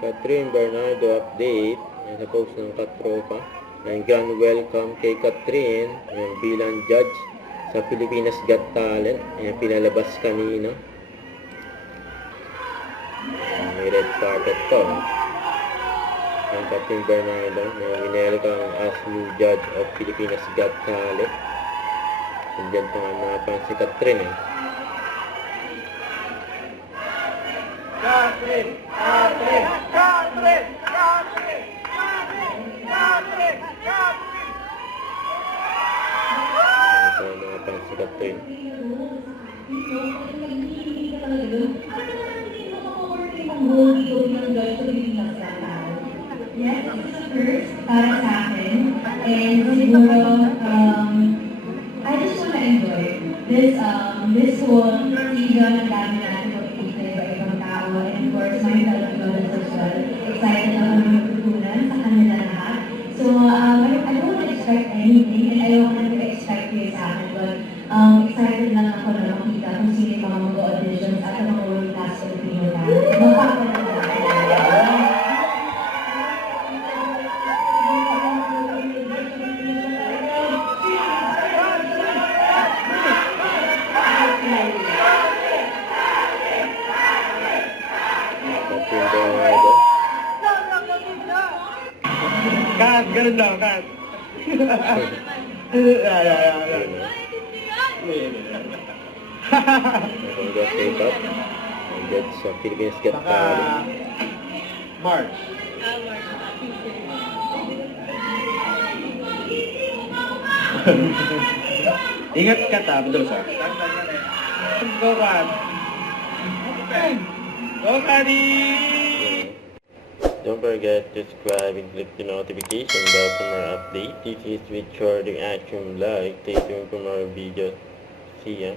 Catherine Bernardo update. Ayan, sa post ng Katropa. Ayan, grand welcome kay Catherine. Ayan, bilang judge sa Pilipinas Got Talent. Ayan, pinalabas kanina. Ayan, may red carpet to. Ayan, Catherine Bernardo. Ayan, winelcome as new judge of Pilipinas Got Talent. Nandiyan pa nga mga si Catherine eh. Catherine! Catherine! Catherine! Catherine! Catherine! Catherine! Catherine! Ito ang mga si Catherine. Yes, this is the first para sa akin. And siguro, I just want to enjoy this whole season ng dami natin pagkikita iba-ibang tao. And of course, my fellow brothers as well. Excited ako ng matutunan sa kanila lahat. So, I don't expect anything and I don't want to expect kayo sa akin. But excited lang ako na makita kung sino yung mga mag-auditions at ang mga world-class Filipino talent. Mapapanood natin. Kat! Ganun lang, Kat! Congratulations. That's sa Philippines Got Talent. March. Ingat ka ta, betul sa. Go, Kat! Go, Kadi! Don't forget to subscribe and click the notification bell for more updates. This is with Shorting Action Vlog. Stay tuned for more videos. See ya.